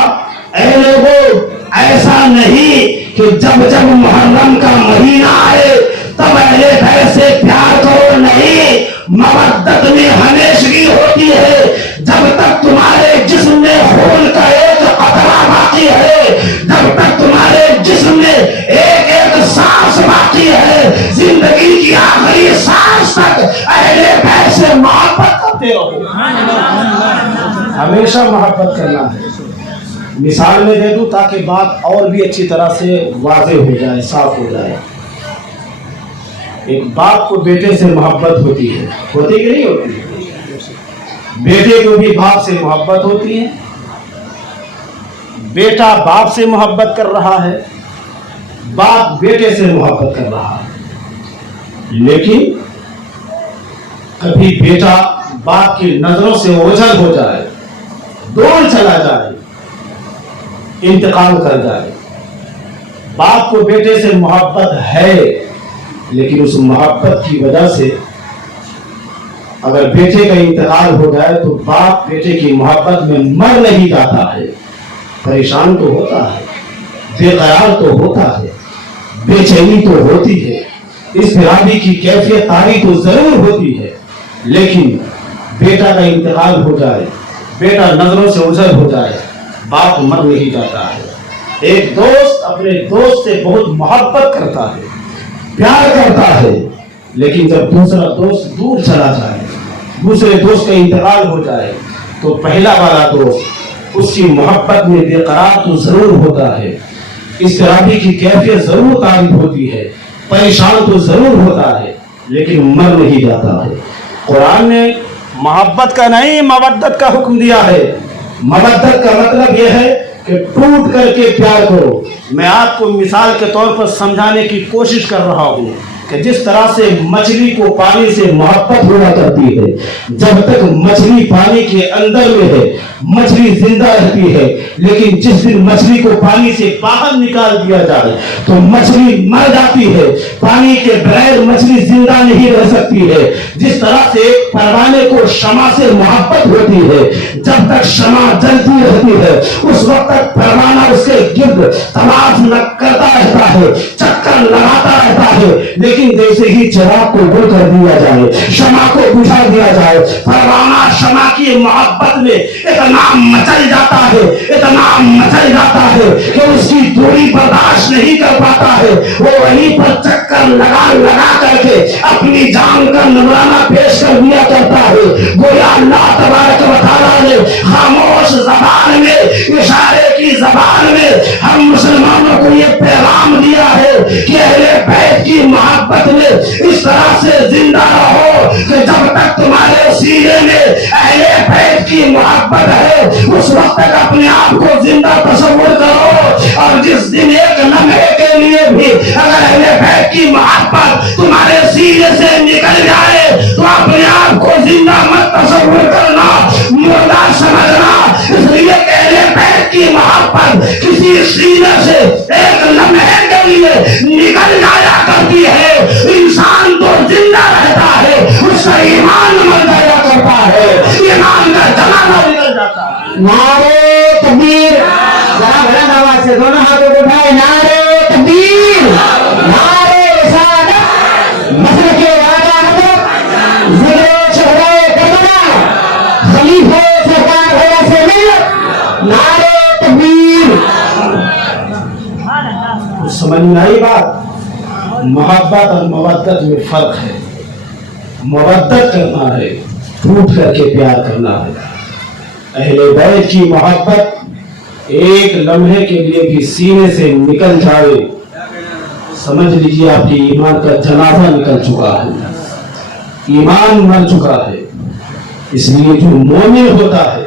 اے لوگو، ایسا نہیں کہ جب جب محرم کا مہینہ آئے تب اہل بیت سے پیار کرو، نہیں، مودت میں ہمیشگی ہوتی ہے۔ جب تک تمہارے جسم میں خون کا ایک قطرہ باقی ہے، جب تک تمہارے جسم میں ایک ایک سانس باقی ہے، زندگی کی آخری سانس تک اہل بیت سے محبت کرتے رہو۔ ہمیشہ محبت کرنا ہے۔ مثال میں دے دوں تاکہ بات اور بھی اچھی طرح سے واضح ہو جائے، صاف ہو جائے۔ ایک باپ کو بیٹے سے محبت ہوتی ہے، ہوتی کہ نہیں ہوتی؟ بیٹے کو بھی باپ سے محبت ہوتی ہے، بیٹا باپ سے محبت کر رہا ہے، باپ بیٹے سے محبت کر رہا ہے، لیکن کبھی بیٹا باپ کی نظروں سے اوجھل ہو جائے، دور چلا جائے، انتقال کر جائے۔ باپ کو بیٹے سے محبت ہے، لیکن اس محبت کی وجہ سے اگر بیٹے کا انتقال ہو جائے تو باپ بیٹے کی محبت میں مر نہیں جاتا ہے، پریشان تو ہوتا ہے، بے قرار تو ہوتا ہے، بے چینی تو ہوتی ہے، اضطرابی کی کیفیت طاری تو ضرور ہوتی ہے، لیکن بیٹا کا انتقال ہو جائے، بیٹا نظروں سے اوجھل ہو جائے، باپ مر نہیں جاتا ہے۔ ایک دوست اپنے دوست سے بہت محبت کرتا ہے، پیار کرتا ہے، لیکن جب دوسرا دوست دور چلا جائے، دوسرے دوست کا انتقال ہو جائے، تو پہلا والا دوست اس کی محبت میں بے قرار تو ضرور ہوتا ہے، اضطرابی کی کیفیت ضرور طاری ہوتی ہے، پریشان تو ضرور ہوتا ہے، لیکن مر نہیں جاتا ہے۔ قرآن نے محبت کا نہیں، مودت کا حکم دیا ہے۔ مودت کا مطلب یہ ہے کہ ٹوٹ کر کے پیار کرو. میں آپ کو مثال کے طور پر سمجھانے کی کوشش کر رہا ہوں کہ جس طرح سے مچھلی کو پانی سے محبت ہوا کرتی ہے، جب تک مچھلی پانی کے اندر میں ہے مچھلی زندہ رہتی ہے، لیکن جس دن مچھلی کو پانی سے باہر نکال دیا جائے تو مچھلی مر جاتی ہے. پانی کے بغیر مچھلی زندہ نہیں رہ سکتی ہے. جس طرح سے پروانے کو شمع سے محبت ہوتی ہے، جب تک شمع جلتی رہتی ہے اس وقت تک پروانہ اس کے گرد طواف کرتا رہتا ہے، چکر لگاتا رہتا ہے. لیکن جیسے ہی چراغ کو گل کر دیا جائے، شمع کو بجھا دیا جائے، پروانہ شمع کی محبت میں اتنا مچل جاتا ہے، اتنا مچل جاتا ہے کہ اس کی دوری برداشت نہیں کر پاتا ہے. وہ وہیں پر چکر لگا لگا کر کے اپنی جان کا نذرانہ پیش کر دیا کرتا ہے. گویا اللہ تبارک و تعالیٰ نے خاموش زبان میں، اشارے کی زبان میں ہم مسلمانوں کو یہ پیغام دیا ہے کہ اہل بیت کی محبت میں اس طرح سے زندہ رہو کہ جب تک تمہارے سینے میں اہل بیت کی محبت ہے اس وقت تک اپنے آپ کو زندہ تصور کرو. اور جس دن ایک لمحے کے لیے بھی اگر اہل بیت کی محبت تمہارے سینے سے نکل جائے تو اپنے آپ کو زندہ مت تصور کرنا، مردہ سمجھنا. اس لیے کہ اہل بیت کی محبت کسی سینے سے ایک لمحے کے لیے نکل جایا کرتی ہے، انسان تو زندہ رہتا ہے، اس کا ایمان مر جایا کرتا ہے، ایمان کا جنازہ نکل جاتا ہے. نعرے تکبیر، ذرا بلند آواز سے دونوں ہاتھوں کو اٹھائے. نعرے تکبیر، نعرے رسالت، مسلک اعلیٰ حضرت ذکر شہدائے کربلا، خلیفہ سرکار غوث ملت. نعرے تکبیر. سمجھ میں آئی بات؟ محبت اور مودت میں فرق ہے. مودت کرنا ہے، ٹوٹ کر کے پیار کرنا ہے. اہل بیت کی محبت ایک لمحے کے لیے بھی سینے سے نکل جائے سمجھ لیجیے آپ کی ایمان کا جنازہ نکل چکا ہے، ایمان مر چکا ہے. اس لیے جو مومن ہوتا ہے،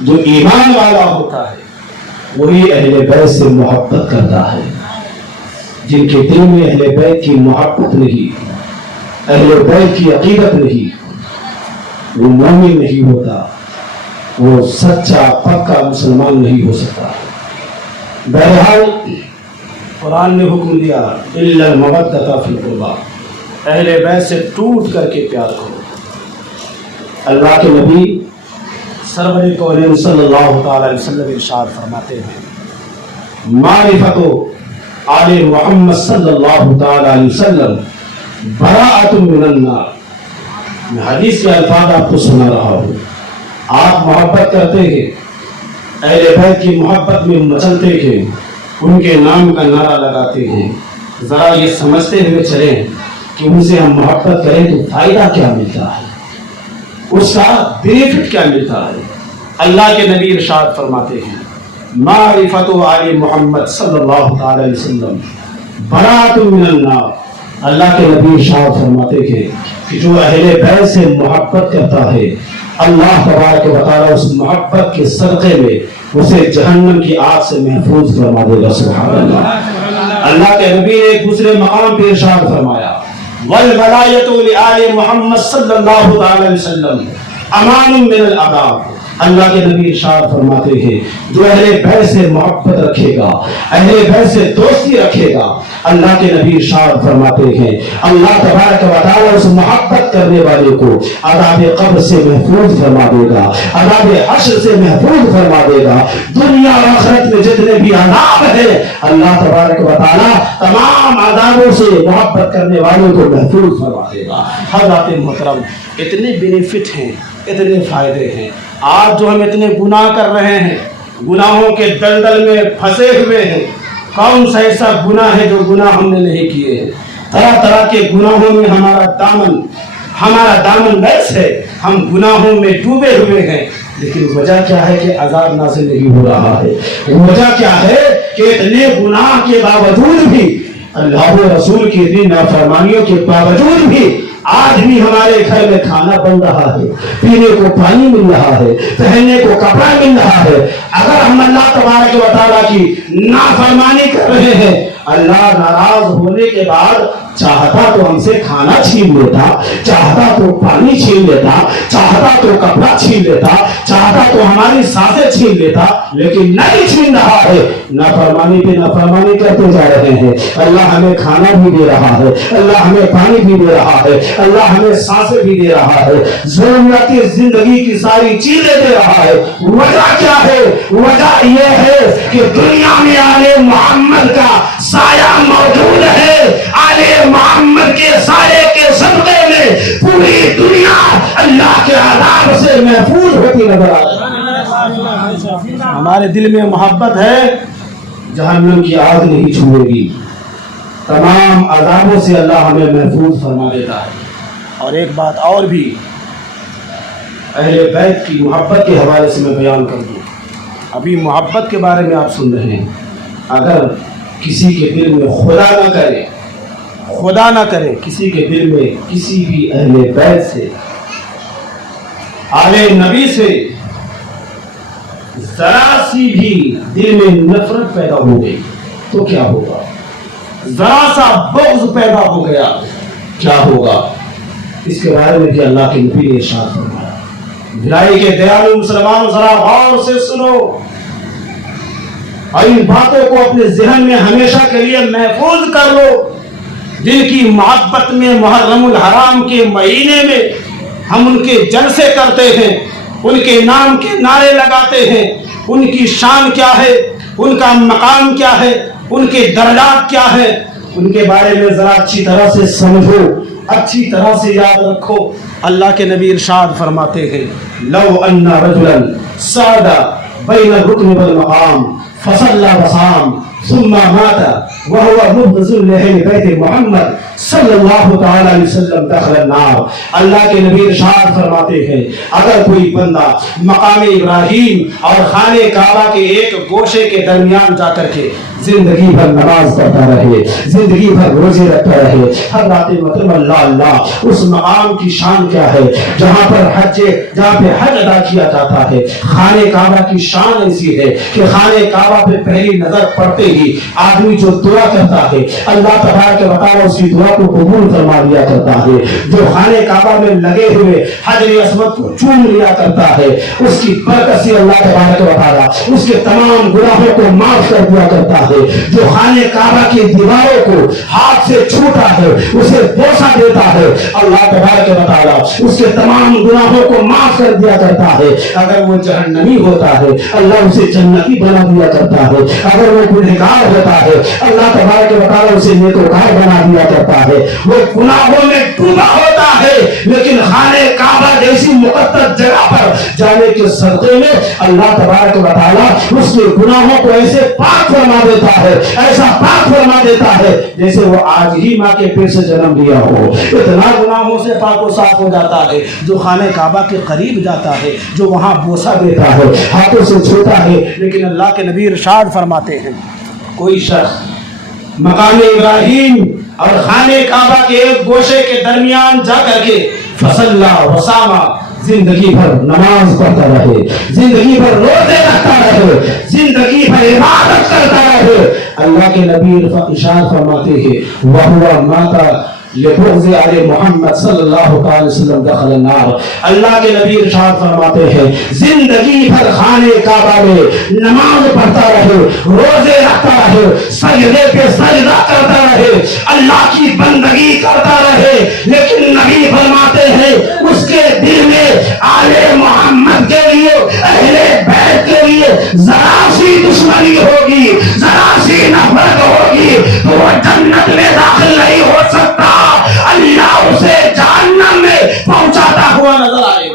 جو ایمان والا ہوتا ہے، وہی اہل بیت سے محبت کرتا ہے. جن کے دل میں اہل بیت کی محبت نہیں، اہل بیت کی عقیدت نہیں، وہ مومن نہیں ہوتا، وہ سچا پکا مسلمان نہیں ہو سکتا. بہرحال قرآن نے حکم دیا الا المودۃ فی القربى، اہل بیت سے ٹوٹ کر کے پیار کرو. اللہ کے نبی سرور کونین صلی اللہ تعالی علیہ وسلم ارشاد فرماتے ہیں معرفت آل محمد صلی اللہ تعالی علیہ وسلم براءۃ من النار. میں حدیث کے الفاظ آپ کو سنا رہا ہوں. آپ محبت کرتے ہیں، اہل بیت کی محبت میں مچلتے ہیں، ان کے نام کا نعرہ لگاتے ہیں. ذرا یہ سمجھتے ہوئے چلیں کہ ان سے ہم محبت کریں تو فائدہ کیا ملتا ہے، اس کا بینیفٹ کیا ملتا ہے. اللہ کے نبی ارشاد فرماتے ہیں معرفت آل محمد صلی اللہ تعالی علیہ وسلم براءۃ من النار. اللہ کے نبی ارشاد فرماتے ہیں کہ جو اہل بیت سے محبت کرتا ہے اللہ تبارک و تعالی اس محبت کے صدقے میں اسے جہنم کی آگ سے محفوظ فرما دے گا. سبحان اللہ. اللہ کے نبی نے ایک دوسرے مقام پہ ارشاد فرمایا والولایۃ لآل محمد صلی اللہ تعالی علیہ وسلم امان من العذاب. اللہ کے نبی ارشاد فرماتے ہیں جو اہل بیت سے محبت رکھے گا، اہل بیت سے دوستی رکھے گا، اللہ کے نبی ارشاد فرماتے ہیں اللہ تبارک و تعالی اس محبت کرنے والے کو عذاب قبر سے محفوظ فرما دے گا، عذاب حشر سے محفوظ فرما دے گا. دنیا اور آخرت میں جتنے بھی عذاب ہیں اللہ تبارک و تعالی تمام عذابوں سے محبت کرنے والوں کو محفوظ فرما دے گا. حضرات محترم، اتنے بینیفٹ ہیں، اتنے فائدے ہیں. آج جو ہم اتنے گناہ کر رہے ہیں، گناہوں کے دلدل میں پھنسے ہوئے ہیں، کون سا ایسا گناہ ہے جو گناہ ہم نے نہیں کیے ہیں؟ طرح طرح کے گناہوں میں ہمارا دامن بیس ہے، ہم گناہوں میں ڈوبے ہوئے ہیں. لیکن وجہ کیا ہے کہ عذاب نازل نہیں ہو رہا ہے؟ وجہ کیا ہے کہ اتنے گناہ کے باوجود بھی، اللہ و رسول کی اتنی نافرمانیوں کے باوجود بھی آج بھی ہمارے گھر میں کھانا بن رہا ہے، پینے کو پانی مل رہا ہے، پہننے کو کپڑا مل رہا ہے. اگر ہم اللہ تبارک و تعالیٰ کی نافرمانی کر رہے ہیں، اللہ ناراض ہونے کے بعد چاہتا تو ہم سے کھانا چھین لیتا، چاہتا تو پانی چھین لیتا، چاہتا تو کپڑا چھین لیتا، چاہتا تو ہماری سانسیں چھین لیتا، لیکن نہیں چھین رہا ہے۔ نافرمانی پہ نافرمانی کرتے جا رہے ہیں۔ اللہ ہمیں کھانا بھی دے رہا ہے، اللہ ہمیں پانی بھی دے رہا ہے، اللہ ہمیں سانسیں بھی دے رہا ہے، ضروریات زندگی کی ساری چیزیں دے رہا ہے۔ وجہ کیا ہے؟ وجہ یہ ہے کہ دنیا میں آل محمد کا سایہ موجود ہے۔ آل محمد کے سایے کے صدقے میں پوری دنیا اللہ کے عذاب سے محفوظ ہوتی نظر آ رہی ہے۔ ہمارے دل میں محبت ہے، جہنم کی آگ نہیں چھوئے گی، تمام عذابوں سے اللہ ہمیں محفوظ فرما دیتا ہے۔ اور ایک بات اور بھی اہل بیت کی محبت کے حوالے سے میں بیان کر دوں۔ ابھی محبت کے بارے میں آپ سن رہے ہیں، اگر کسی کے دل میں خدا نہ کرے کسی کے دل میں کسی بھی اہل بیت سے، آل نبی سے ذرا سی بھی دل میں نفرت پیدا ہو گئی تو کیا ہوگا؟ ذرا سا بغض پیدا ہو گیا کیا ہوگا؟ اس کے بارے میں بھی اللہ کے نبی نے ارشاد فرمایا۔ بھلائی کے دیالو مسلمانوں ذرا غور سے سنو اور ان باتوں کو اپنے ذہن میں ہمیشہ کے لیے محفوظ کر لو۔ دل کی محبت میں محرم الحرام کے مہینے میں ہم ان کے جلسے کرتے ہیں، ان کے نام کے نعرے لگاتے ہیں، ان کی شان کیا ہے، ان کا مقام کیا ہے، ان کے درجات کیا ہے، ان کے بارے میں ذرا اچھی طرح سے سمجھو، اچھی طرح سے یاد رکھو۔ اللہ کے نبی ارشاد فرماتے ہیں، لو ان رجلا صعد بین الرکن والمقام فصلى وصام ثم مات وهو مبغض لأهل بیت محمد صلی اللہ تعالی علیہ وسلم دخل النار۔ اللہ کے نبی ارشاد فرماتے ہیں، اگر کوئی بندہ مقام ابراہیم اور خانہ کعبہ کے ایک گوشے کے درمیان جا کر کے زندگی بھر نماز پڑھتا رہے، زندگی بھر روزے رکھتا رہے، ہر رات مطلب اللہ اللہ، اس مقام کی شان کیا ہے جہاں پہ حج ادا کیا جاتا ہے۔ خانہ کعبہ کی شان ایسی ہے کہ خانہ کعبہ پہ پہلی نظر پڑتے ہی آدمی جو دعا کرتا ہے اللہ تبارک و تعالیٰ اس کی دعا کو قبول فرما لیا کرتا ہے۔ جو خانہ کعبہ میں لگے ہوئے حجر اسود کو چوم لیا کرتا ہے، اس کی برکت سے اللہ تبارک و تعالیٰ اس کے تمام گناہوں کو معاف کر دیا کرتا ہے۔ جو خانہ کعبہ کی دیواروں کو ہاتھ سے چھوتا ہے، اسے بوسہ دیتا ہے، اللہ تبارک و تعالیٰ اس کے تمام گناہوں کو معاف کر دیا کرتا ہے۔ اگر وہ جہنمی ہوتا ہے اللہ اسے جنتی بنا دیا کرتا ہے، اگر وہ گنہگار ہوتا ہے اللہ تبارک و تعالیٰ اسے نیکوکار بنا دیا کرتا ہے۔ وہ گناہوں میں ڈوبا ہوتا ہے لیکن خانہ کعبہ جیسی مقدس جگہ پر جانے کے صدقے میں اللہ تبارک و تعالیٰ اس کے گناہوں کو ایسے پاک فرما دیتا ہے، ایسا پاک فرما دیتا ہے جیسے وہ آج ہی ماں کے پیٹ سے جنم لیا ہو۔ اتنا گناہوں سے پاک و صاف ہو جاتا ہے جو خانہ کعبہ کے قریب جاتا ہے، جو وہاں بوسہ دیتا ہے، ہاتھوں سے چھوتا ہے۔ لیکن اللہ کے نبی ارشاد فرماتے ہیں، کوئی شخص مقام ابراہیم اور خانہ کعبہ کے ایک گوشے کے درمیان جا کر کے فصلى وصام، زندگی بھر نماز پڑھتا رہے، زندگی بھر روزے رکھتا رہے، زندگی بھر عبادت کرتا رہے، اللہ کے نبی ارشاد فرماتے ہیں وَهُوَ مَاتَ لبغض آل محمد صلی اللہ علیہ وسلم دخل النار۔ اللہ کے نبی ارشاد فرماتے ہیں زندگی بھر خانہ کعبہ میں نماز پڑھتا رہے، روزے رکھتا رہے، سجدے پہ سجدہ کرتا رہے، اللہ کی بندگی کرتا رہے، لیکن نبی فرماتے ہیں اس کے دل میں آل محمد کے لیے، اہل بیت کے لیے ذرا سی دشمنی ہوگی، ذرا سی نفرت ہوگی تو وہ جنت میں داخل نہیں ہو سکتا، اللہ اسے جہنم میں پہنچاتا ہوا نظر آئے گا۔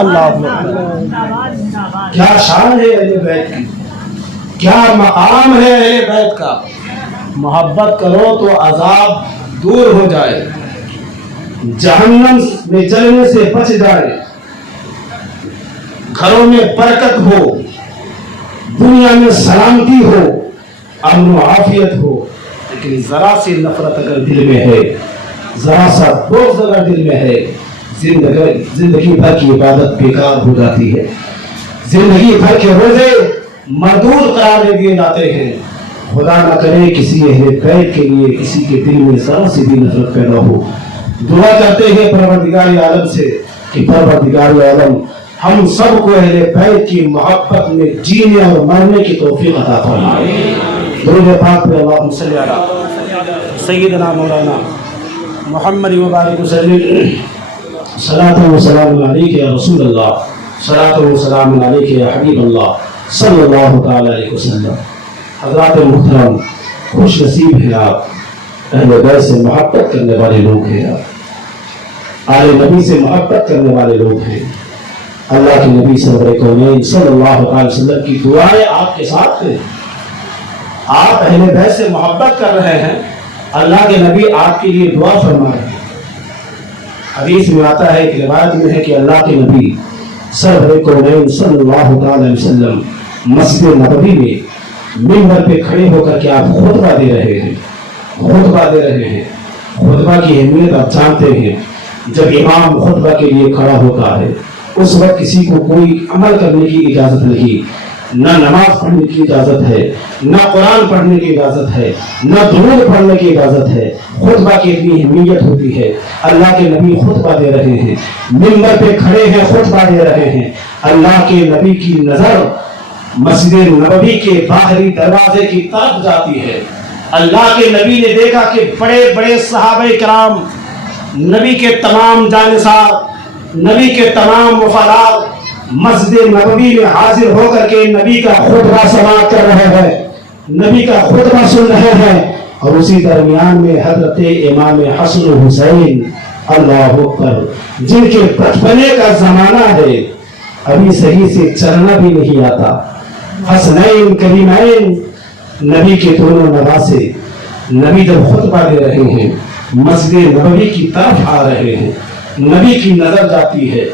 اللہ کیا شان ہے اہل بیت کی، کیا مقام ہے اہل بیت کا۔ محبت کرو تو عذاب دور ہو جائے، جہنم میں جلنے سے بچ جائے، گھروں میں برکت ہو، دنیا میں سلامتی ہو، امن و عافیت ہو۔ لیکن ذرا سی نفرت اگر دل میں ہے، ذرا سا بغض اگر دل میں ہے، زندگی بھر کی عبادت بیکار ہو جاتی ہے، زندگی بھر کے روزے مردود قرار دے دیے جاتے ہیں۔ خدا نہ کرے کسی اہل بیت کے لیے کسی کے دل میں ذرا سی بھی نفرت پیدا ہو۔ دعا کرتے ہیں پروردگار عالم سے کہ پروردگار عالم ہم سب کو اہل بیت کی محبت میں جینے اور مرنے کی توفیق عطا فرمائے۔ درود پاک پہ اللہم صلی علی سیدنا مولانا محمد مبارک وسلم۔ صلاۃ و سلام علیک یا رسول اللہ، صلاۃ و سلام علیک یا حبیب اللہ صلی اللہ تعالی علیہ وسلم۔ حضرات محترم، خوش نصیب ہیں آپ، اہل بیت سے محبت کرنے والے لوگ ہیں آپ، آل نبی سے محبت کرنے والے لوگ ہیں۔ اللہ کے نبی سرور کونین صلی اللہ علیہ وسلم کی دعائیں آپ کے ساتھ ہیں۔ آپ اہل بیت سے محبت کر رہے ہیں، اللہ کے نبی آپ کے لیے دعا فرما رہے ہیں۔ حدیث میں آتا ہے، ایک روایت میں ہے کہ اللہ کے نبی سرور کونین صلی اللہ علیہ وسلم مسجد نبوی میں منبر پہ کھڑے ہو کر کے آپ خطبہ دے رہے ہیں، خطبہ دے رہے ہیں۔ خطبہ کی اہمیت آپ جانتے ہیں۔ جب امام خطبہ کے لیے کھڑا ہوتا ہے اس وقت کسی کو کوئی عمل کرنے کی اجازت نہیں، نہ نماز پڑھنے کی اجازت ہے، نہ قرآن پڑھنے کی اجازت ہے، نہ درود پڑھنے کی اجازت ہے۔ خطبہ کی اتنی اہمیت ہوتی ہے۔ اللہ کے نبی خطبہ دے رہے ہیں، منبر پہ کھڑے ہیں، خطبہ دے رہے ہیں۔ اللہ کے نبی کی نظر مسجد نبوی کے باہری دروازے کی طرف جاتی ہے۔ اللہ کے نبی نے دیکھا کہ بڑے بڑے صحابہ کرام، نبی کے تمام جانثار، نبی کے تمام وفادار مسجد نبوی میں حاضر ہو کر کے نبی کا خطبہ سماعت کر رہے ہیں، نبی کا خطبہ سن رہے ہیں، اور اسی درمیان میں حضرت امام حسن و حسین اللہ اکبر، جن کے بچپنے کا زمانہ ہے، ابھی صحیح سے چلنا بھی نہیں آتا، حسنین کریمین، نبی کے دونوں نواسے، نبی جب خطبہ دے رہے ہیں مسجد نبوی کی طرف آ رہے ہیں، نبی کی نظر جاتی ہے۔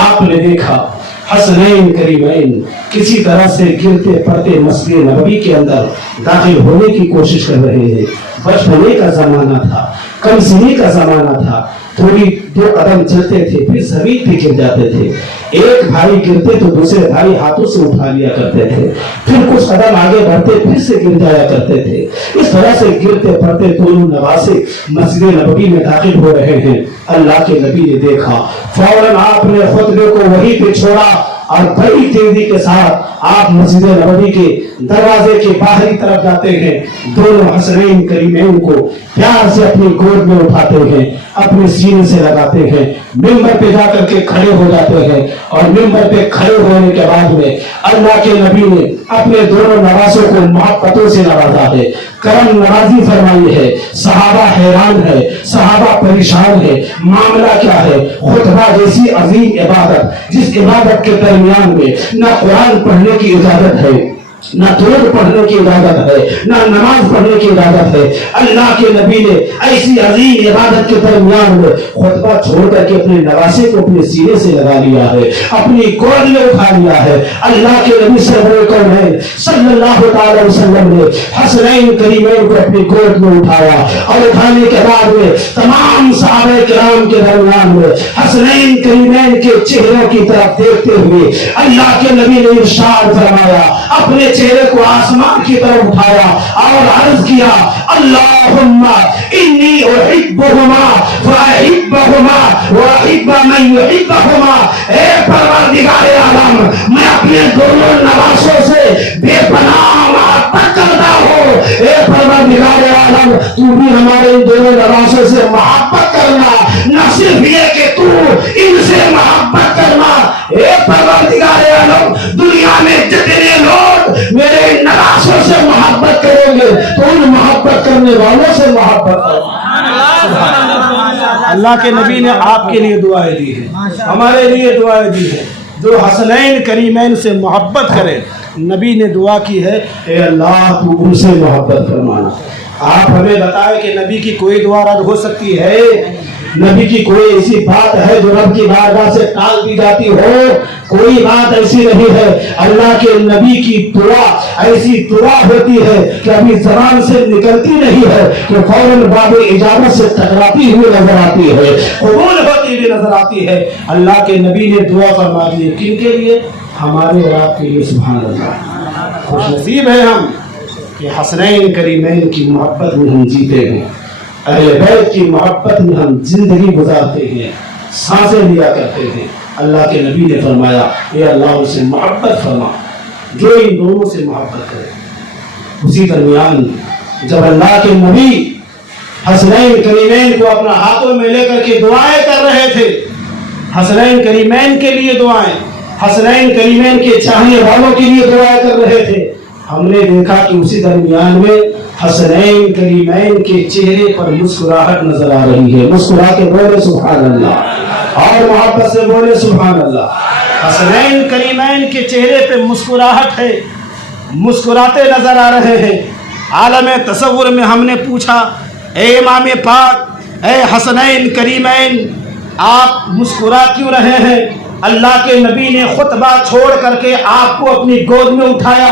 آپ نے دیکھا حسنین کریمین کسی طرح سے گرتے پڑتے مسجد نبوی کے اندر داخل ہونے کی کوشش کر رہے ہیں۔ بچپنے کا زمانہ تھا، کم سنی کا زمانہ تھا، تھوڑی دو قدم چلتے تھے پھر زمین پہ گر جاتے تھے، ایک بھائی گرتے تو دوسرے بھائی ہاتھوں سے اٹھا لیا کرتے تھے، پھر کچھ قدم آگے بڑھتے پھر سے گر جایا کرتے تھے۔ اس طرح سے گرتے پڑتے دونوں نواسے مسجد نبوی میں داخل ہو رہے ہیں۔ اللہ کے نبی نے دیکھا، فوراً آپ نے خطبے کو وہیں پہ چھوڑا اور بڑی تیزی کے ساتھ آپ مسجد نبوی کے دروازے کے باہری طرف جاتے ہیں، دونوں حسنین کریمین کو پیار سے اپنی گود میں اٹھاتے ہیں، اپنے سینے سے لگاتے ہیں، منبر پہ جا کر کے کھڑے ہو جاتے ہیں، اور منبر پہ کھڑے ہونے کے بعد میں اللہ کے نبی نے اپنے دونوں نواسوں کو محبتوں سے نوازا ہے، کرم نوازی فرمائی ہے۔ صحابہ حیران ہے، صحابہ پریشان ہے، معاملہ کیا ہے؟ خطبہ جیسی عظیم عبادت، جس عبادت کے درمیان میں نہ قرآن پڑھنے کی اجازت ہے، نہ درود پڑھنے کی اجازت ہے، نہ نماز پڑھنے کی اجازت ہے، اللہ کے نبی نے ایسی عظیم عبادت کے درمیان میں خطبہ چھوڑ کر کے اپنے نواسے کو اپنے سینے سے لگا لیا ہے، اپنی گود میں اٹھا لیا ہے۔ اللہ کے نبی سرور کونین صلی اللہ تعالی وسلم نے حسنین کریمین کو اپنی گود میں اٹھایا، اور اٹھانے کے بعد میں تمام صحابہ کرام کے درمیان میں حسنین کریمین کے چہروں کی طرف دیکھتے ہوئے اللہ کے نبی نے ارشاد فرمایا، اپنے چہرے کو آسمان کی طرف اٹھایا اور عرض کیا، اللہم انی احبہما فاحبہما واحب من یحبہما۔ اے پروردگار عالم، میں اپنے دونوں نواسوں سے بے پناہ محبت کرتا ہوں۔ اے پروردگار عالم، تو بھی ہمارے ان دونوں نواسوں سے محبت کرنا، نہ صرف یہ کہ تو ان سے محبت کرنا۔ اے پروردگار عالم، دنیا میں جتنے لوگ میرے نواسوں سے محبت کریں گے تو ان محبت کرنے والوں سے محبت کریں۔ اللہ کے نبی نے آپ کے لیے دعائیں دی ہیں، ہمارے لیے دعائیں دی ہیں۔ جو حسنین کریمین سے محبت کرے، نبی نے دعا کی ہے، اے اللہ تو ان سے محبت فرمانا۔ آپ ہمیں بتائیں کہ نبی کی کوئی دعا رد ہو سکتی ہے؟ نبی کی کوئی ایسی بات ہے جو رب کی بارگاہ سے ٹال دی جاتی ہو؟ کوئی بات ایسی نہیں ہے۔ اللہ کے نبی کی دعا ایسی دعا ہوتی ہے کہ ابھی زبان سے نکلتی نہیں ہے کہ فوراً باب اجابت سے ٹکراتی ہوئی نظر آتی ہے، قبول ہوتی ہوئی نظر آتی ہے۔ اللہ کے نبی نے دعا فرما دی، کن کے لیے؟ ہمارے اور آپ کے لیے۔ سبحان اللہ۔ خوش نصیب ہیں ہم کہ حسنین کریمین کی محبت میں ہم جیتے ہیں، اہل بیت کی محبت میں ہم زندگی گزارتے ہیں، سانسیں لیا کرتے ہیں۔ اللہ کے نبی نے فرمایا اے اللہ ان سے محبت فرما جو ان دونوں سے محبت کرے۔ اسی درمیان جب اللہ کے نبی حسنین کریمین کو اپنا ہاتھوں میں لے کر کے دعائیں کر رہے تھے، حسنین کریمین کے لیے دعائیں، حسنین کریمین کے چاہنے والوں کے لیے دعائیں کر رہے تھے، ہم نے دیکھا کہ اسی درمیان میں حسنین کریمین کے چہرے پر مسکراہٹ نظر آ رہی ہے۔ مسکرا کے بولے سبحان اللہ، اور محبت سے بولے سبحان اللہ۔ حسنین کریمین کے چہرے پہ مسکراہٹ ہے، مسکراتے نظر آ رہے ہیں۔ عالم تصور میں ہم نے پوچھا اے امام پاک، اے حسنین کریمین، آپ مسکرا کیوں رہے ہیں؟ اللہ کے نبی نے خطبہ چھوڑ کر کے آپ کو اپنی گود میں اٹھایا،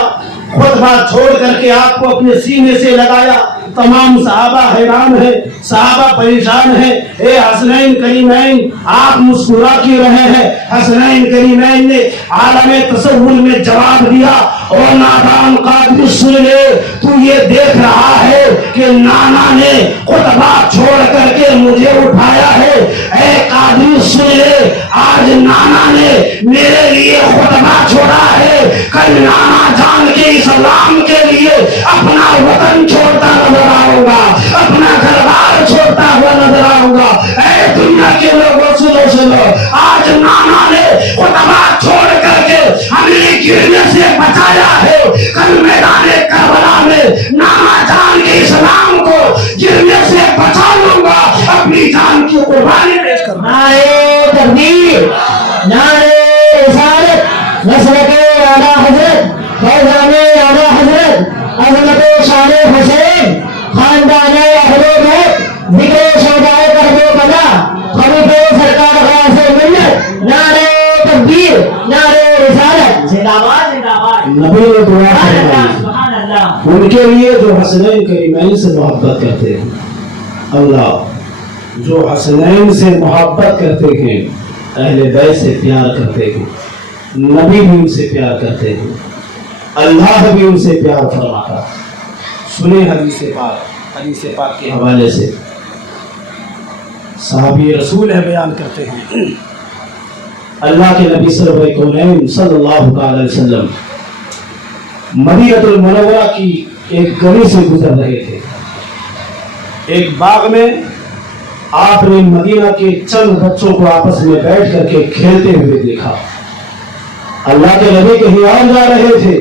خطبہ چھوڑ کر کے آپ کو اپنے سینے سے لگایا۔ تمام صحابہ حیران ہیں، صحابہ پریشان ہیں، اے حسنین کریمین آپ مسکرا کیوں رہے ہیں؟ حسنین کریمین نے عالم تصور میں جواب دیا، او نادان قادری سن لے، تو یہ دیکھ رہا ہے کہ نانا نے خطبہ چھوڑ کر کے مجھے اٹھایا ہے، اے قادری سن لے، آج نانا نے میرے لیے خطبہ چھوڑا ہے، کل نانا جان کے اسلام کے لیے اپنا وطن چھوڑتا نظر آؤں گا، اپنا گھر بار چھوڑتا ہوا نظر آؤں گا۔ اے دنیا کے لوگوں سنو سنو، آج نانا نے خطبہ چھوڑ کر کے ہمیں گرنے سے بچایا ہے، کل میدان کربلا میں نانا جان کے اسلام کو گرنے سے بچا لوں گا، اپنی جان کی قربانی پیش کروں گا۔ نعرہ تکبیر، نعرہ رسالت، نصرت اعلی حضرت، فیضان اعلی حضرت، عظمت شان حسین، خاندان اہل بیت، ذکر شہدائے کربلا، خلیفہ سرکار غوث ملت، نعرہ تکبیر، نعرہ رسالت، زندہ باد زندہ باد۔ نبی نے دعا فرمائی سبحان اللہ، ان کے لیے جو حسنین کریمین سے محبت کرتے ہیں، اللہ جو حسنین سے محبت کرتے ہیں، اہل بیت سے پیار کرتے ہیں، نبی بھی ان سے پیار کرتے ہیں، اللہ بھی ان سے پیار فرماتا۔ سنیں حدیث پاک کے حوالے سے، صحابی رسول ہے بیان کرتے ہیں، اللہ کے نبی سرور کونین صلی اللہ علیہ وسلم مدینہ المنورہ کی ایک گلی سے گزر رہے تھے۔ ایک باغ میں آپ نے مدینہ کے چند بچوں کو آپس میں بیٹھ کر کے کھیلتے ہوئے دیکھا۔ اللہ کے نبی کہیں اور جا رہے تھے،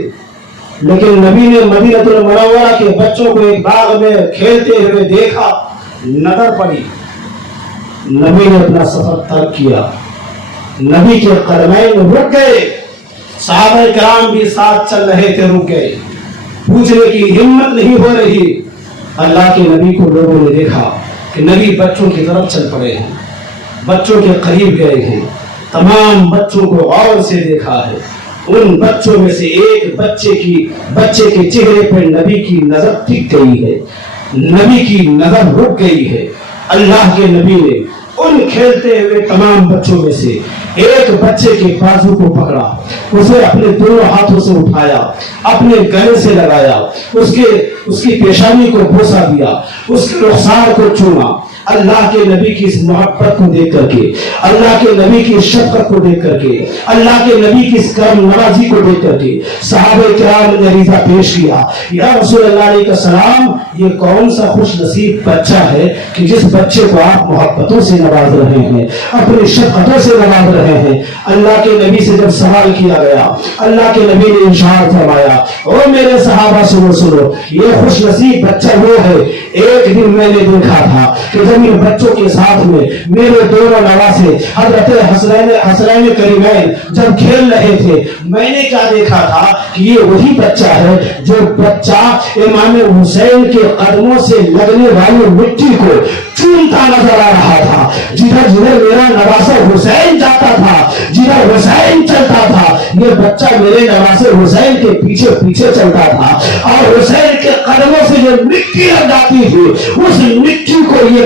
لیکن نبی نے مدینہ المنورہ کے بچوں کو ایک باغ میں کھیلتے ہوئے دیکھا، نظر پڑی۔ نبی نے اپنا سفر ترک کیا، نبی کے قدمین رک گئے، صحابہ کرام بھی ساتھ چل رہے تھے، رک گئے، پوچھنے کی ہمت نہیں ہو رہی۔ اللہ کے نبی کو لوگوں نے دیکھا کہ نبی بچوں کی طرف چل پڑے ہیں، بچوں کے قریب گئے ہیں، تمام بچوں کو غور سے دیکھا ہے۔ ان بچوں میں سے ایک بچے کے چہرے پر نبی کی نظر ٹک گئی ہے، نبی کی نظر رک گئی ہے۔ اللہ کے نبی نے ان کھیلتے ہوئے تمام بچوں میں سے ایک بچے کے بازو کو پکڑا، اسے اپنے دونوں ہاتھوں سے اٹھایا، اپنے گلے سے لگایا، اس کی پیشانی کو بوسہ دیا، اس کے رخسار کو چوما۔ اللہ کے نبی کی اس محبت کو دیکھ کر کے، اللہ کے نبی کی اس شفقت کو دیکھ کر کے، اللہ کے نبی کی اس کرم نوازی کو دیکھ کر کے صحابہ کرام نے عریضہ پیش کیا، یا رسول اللہ علیہ السلام، یہ کون سا خوش نصیب بچہ ہے کہ جس بچے کو آپ محبتوں سے نواز رہے ہیں، اپنی شفقتوں سے نواز رہے ہیں۔ اللہ کے نبی سے جب سوال کیا گیا، اللہ کے نبی نے ارشاد فرمایا، او میرے صحابہ سنو سنو، یہ خوش نصیب بچہ وہ ہے، ایک دن میں نے دیکھا تھا کہ ان بچوں کے ساتھ میں میرے دونوں نواسے حضرت حسنین کریمین جب کھیل رہے تھے، میں نے کیا دیکھا تھا کہ یہ وہی بچہ ہے جو بچہ امام حسین کے قدموں سے لگنے والی مٹی کو چومتا نظر آ رہا تھا۔ جدھر جدھر میرا نواسا حسین جاتا تھا، جدھر حسین چلتا تھا، یہ بچہ میرے نواسے حسین کے پیچھے پیچھے چلتا تھا، اور حسین کے قدموں سے جو مٹی لگ جاتی تھی، اس مٹی کو یہ